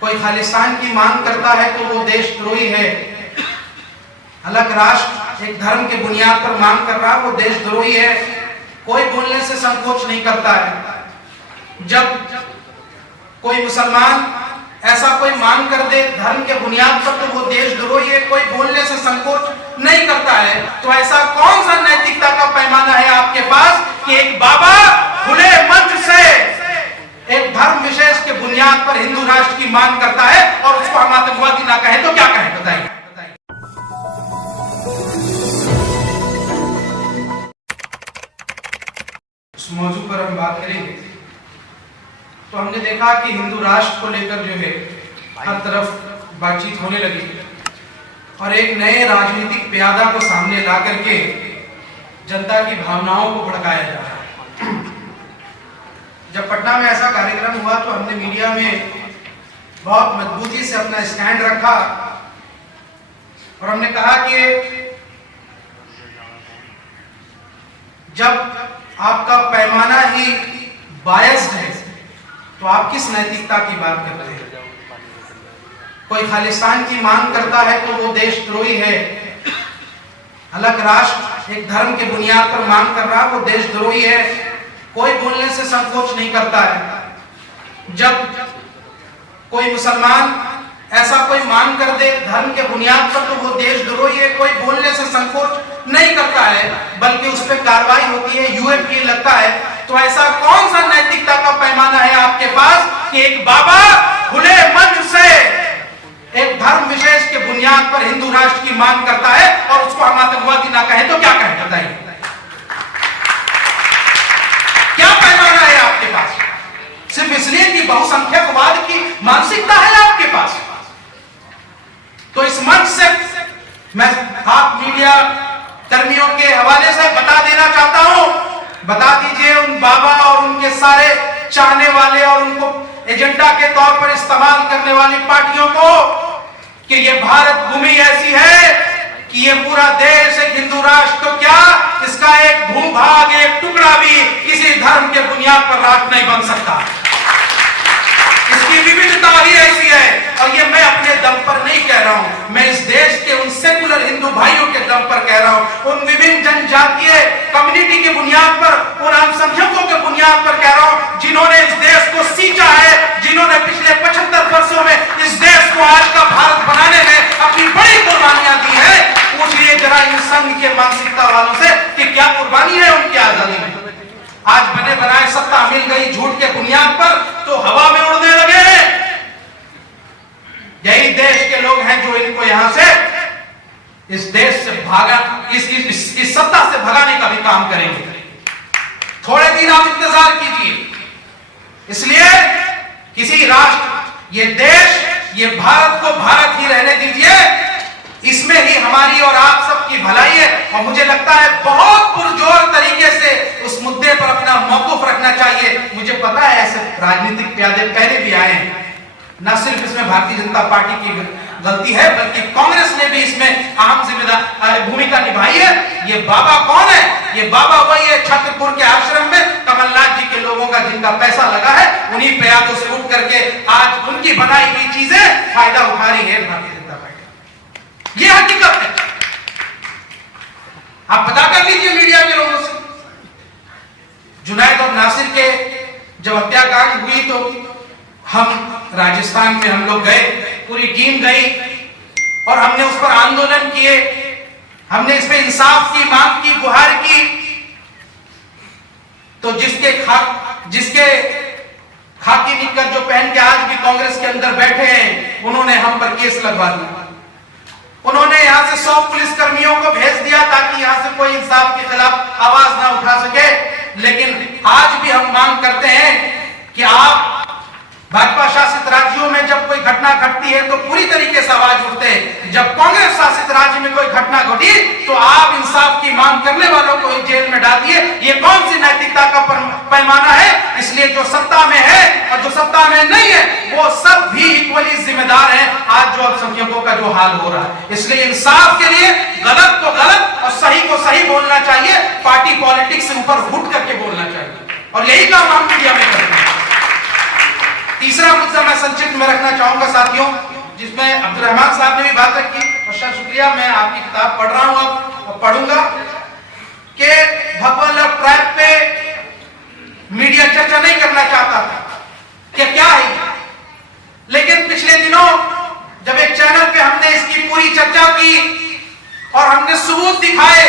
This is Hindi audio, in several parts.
कोई खालिस्तान की मांग करता है तो वो देशद्रोही है। अलग राष्ट्र एक धर्म के बुनियाद पर मांग कर रहा है वो देशद्रोही है। कोई बोलने से संकोच नहीं करता है। जब कोई मुसलमान ऐसा कोई मांग कर दे धर्म के बुनियाद पर तो वो देशद्रोही है, कोई बोलने से संकोच नहीं करता है। तो ऐसा कौन सा नैतिकता का पैमाना है आपके पास कि एक बाबा खुले मंच से एक धर्म विशेष के बुनियाद पर हिंदू राष्ट्र की मांग करता है और उसको हम आतंकवादी ना कहें तो क्या कहें? बताइए। इस मौजू पर हम बात करेंगे। तो हमने देखा कि हिंदू राष्ट्र को लेकर जो है हर तरफ बातचीत होने लगी और एक नए राजनीतिक प्यादा को सामने ला करके जनता की भावनाओं को भड़काया जा रहा है। जब पटना में ऐसा कार्यक्रम हुआ तो हमने मीडिया में बहुत मजबूती से अपना स्टैंड रखा और हमने कहा कि जब आपका पैमाना ही बायस्ड है तो आप किस नैतिकता की बात करते हैं? कोई खालिस्तान की मांग करता है तो वो देशद्रोही है। अलग राष्ट्र एक धर्म के बुनियाद पर मांग कर रहा है वो देशद्रोही है। कोई बोलने से संकोच नहीं करता है। जब कोई मुसलमान ऐसा कोई मांग कर दे धर्म के बुनियाद पर तो वो देशद्रोही है। कोई बोलने से संकोच नहीं करता है बल्कि उस पर कार्रवाई होती है, यूएपी लगता है। तो ऐसा कौन सा नैतिकता का पैमाना है आपके पास कि एक बाबा खुले मंच से एक धर्म विशेष के बुनियाद पर हिंदू राष्ट्र की मांग करता है और उसको हम आतंकवादी ना कहें तो क्या कहें? बताइए। क्या पैमाना है आपके पास? सिर्फ इसलिए कि बहुसंख्यकवाद की मानसिकता है आपके पास। तो इस मंच से मैं आप मीडिया कर्मियों के हवाले से बता देना चाहता हूं, बता दीजिए उन बाबा और उनके सारे चाहने वाले और उनको एजेंडा के तौर पर इस्तेमाल करने वाली पार्टियों को कि ये भारत भूमि ऐसी है कि ये पूरा देश एक हिंदू राष्ट्र तो क्या इसका एक भूभाग एक टुकड़ा भी किसी धर्म के बुनियाद पर राष्ट्र नहीं बन सकता। इसकी विविधता ही ऐसी है और ये मैं अपने दम पर नहीं कह रहा हूं, मैं इस देश के उन सेकुलर हिंदू भाइयों के दम पर कह रहा हूं, उन विभिन्न जनजातीय कम्युनिटी के बुनियाद पर, उन अल्पसंख्यकों के बुनियाद पर कह रहा हूं जिन्होंने इस देश को सींचा है, जिन्होंने पिछले 75 वर्षों में इस देश को आज का भारत बनाने में अपनी बड़ी कुर्बानियां दी है। पूछिए जरा इन संघ के मानसिकता वालों से कि क्या कुर्बानी है उनकी आजादी में। आज बने बनाए सत्ता मिल गई झूठ के बुनियाद पर तो हवा में उड़ने लगे हैं। यही देश के लोग हैं जो इनको यहां से इस देश से भागा इस सत्ता से भगाने का भी काम करेंगे। थोड़े दिन आप इंतजार कीजिए। इसलिए किसी राष्ट्र, ये देश, ये भारत को भारत ही रहने दीजिए। इसमें ही हमारी और आप सबकी भलाई है और मुझे लगता है बहुत पुरजोर तरीके से उस मुद्दे पर अपना मौकूफ रखना चाहिए। मुझे पता है ऐसे राजनीतिक प्यादे पहले भी आए हैं, न सिर्फ इसमें भारतीय जनता पार्टी की गलती है बल्कि कांग्रेस ने भी इसमें अहम जिम्मेदार भूमिका निभाई है। ये बाबा कौन है? ये बाबा वही है छतरपुर के आश्रम में कमलनाथ जी के लोगों का जिनका पैसा लगा है, उन्हीं प्यादों से उठ करके आज उनकी बनाई हुई चीजें फायदा उठा रही है भारतीय जनता पार्टी। ये हकीकत है, आप पता कर लीजिए मीडिया के लोगों से। जुनैद और नासिर के जब हत्याकांड हुई तो हम राजस्थान में हम लोग गए, पूरी टीम गई और हमने उस पर आंदोलन किए, हमने इस पे इंसाफ की मांग की, गुहार की। तो जिसके खाकी निक्कर जो पहन के आज भी कांग्रेस के अंदर बैठे हैं उन्होंने हम पर केस लगवा दिया। उन्होंने यहां से 100 पुलिसकर्मियों को भेज दिया ताकि यहां से कोई इंसाफ के खिलाफ आवाज ना उठा सके। लेकिन आज भी हम मांग करते हैं कि आप भाजपा शासित राज्यों में जब कोई घटना घटती है तो पूरी तरीके से आवाज उठते हैं। जब कांग्रेस शासित राज्य में कोई घटना घटी तो आप इंसाफ की मांग करने वालों को जेल में डाल दिए। ये कौन सी नैतिकता का पैमाना है? इसलिए जो सत्ता में है और जो सत्ता में नहीं है वो सब भी इक्वली जिम्मेदार हैं आज जो अल्पसंख्यकों का जो हाल हो रहा है। इसलिए इंसाफ के लिए गलत को गलत और सही को सही बोलना चाहिए, पार्टी पॉलिटिक्स से ऊपर उठ करके बोलना चाहिए और यही काम हम मीडिया में करते हैं। तीसरा मुद्दा मैं संक्षिप्त में रखना चाहूंगा साथियों, जिसमें अब्दुल रहमान साहब ने भी बात रखी, और शुक्रिया, मैं आपकी किताब पढ़ रहा हूं अब और पढ़ूंगा, कि भगवान लव ट्रैप पे मीडिया चर्चा नहीं करना चाहता था कि क्या है, लेकिन पिछले दिनों जब एक चैनल पे हमने इसकी पूरी चर्चा की और हमने सबूत दिखाए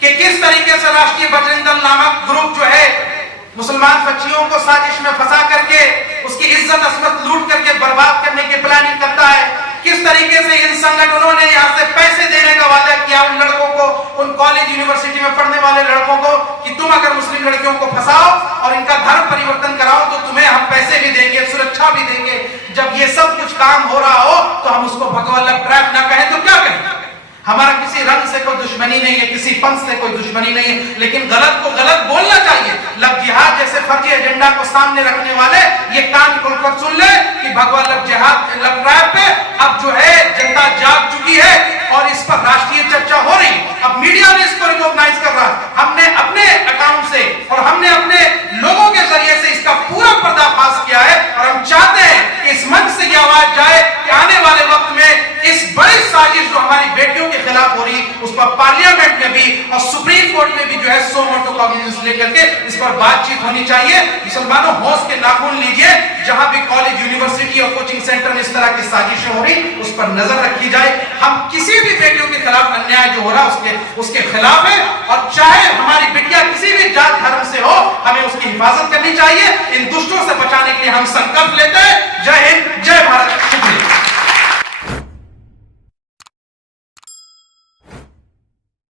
कि किस तरीके से राष्ट्रीय बजरंग दल नामक ग्रुप जो है मुसलमान बच्चियों को साजिश में फंसा करके उसकी इज्जत असमत लूट करके बर्बाद करने की प्लानिंग करता है, किस तरीके से इन संगठनों ने यहां से पैसे देने का वादा किया उन लड़कों को, उन कॉलेज यूनिवर्सिटी में पढ़ने वाले लड़कों को, कि तुम अगर मुस्लिम लड़कियों को फंसाओ और इनका धर्म परिवर्तन कराओ तो तुम्हें हम पैसे भी देंगे, सुरक्षा भी देंगे। जब ये सब कुछ काम हो रहा हो तो हम उसको भगवान लव ट्रैप ना कहें तो क्या कहें? हमारा किसी रंग से कोई दुश्मनी नहीं है, किसी पंथ से कोई दुश्मनी नहीं है, लेकिन गलत को गलत बोलना चाहिए। लव जिहाद जैसे फर्जी एजेंडा को सामने रखने वाले ये कान खोलकर सुन ले कि भगवान लव जिहाद लव ट्रैप पे अब जो है जनता जाग चुकी है और इस पर राष्ट्रीय चर्चा हो रही, अब मीडिया ने इसको रिकॉग्नाइज कर रहा है। हमने अपने अकाउंट से और हमने अपने लोगों के जरिए से इसका पूरा पर्दाफाश किया है, और हम चाहते हैं कि इस मंच से ये आवाज जाए कि आने वाले वक्त में इस बड़ी साजिश जो हमारी बेटियों के खिलाफ हो रही उस पर पार्लियामेंट में भी और सुप्रीम कोर्ट में भी जो है सो मोटो कॉग्निजेंस लेकर के इस पर बातचीत होनी चाहिए। मुसलमानों होश के नाखून लीजिए, जहां भी कॉलेज यूनिवर्सिटी और कोचिंग सेंटर में इस तरह की साजिशें हो रही उस पर नजर रखी जाए। हम किसी भी बेटियों के खिलाफ अन्याय जो हो रहा उसके खिलाफ है, और चाहे हमारी बिटिया किसी भी जात धर्म से हो हमें उसकी हिफाजत करनी चाहिए। इन दुष्टों से बचाने के लिए हम संकल्प लेते हैं। जय हिंद, जय भारत, शुक्रिया।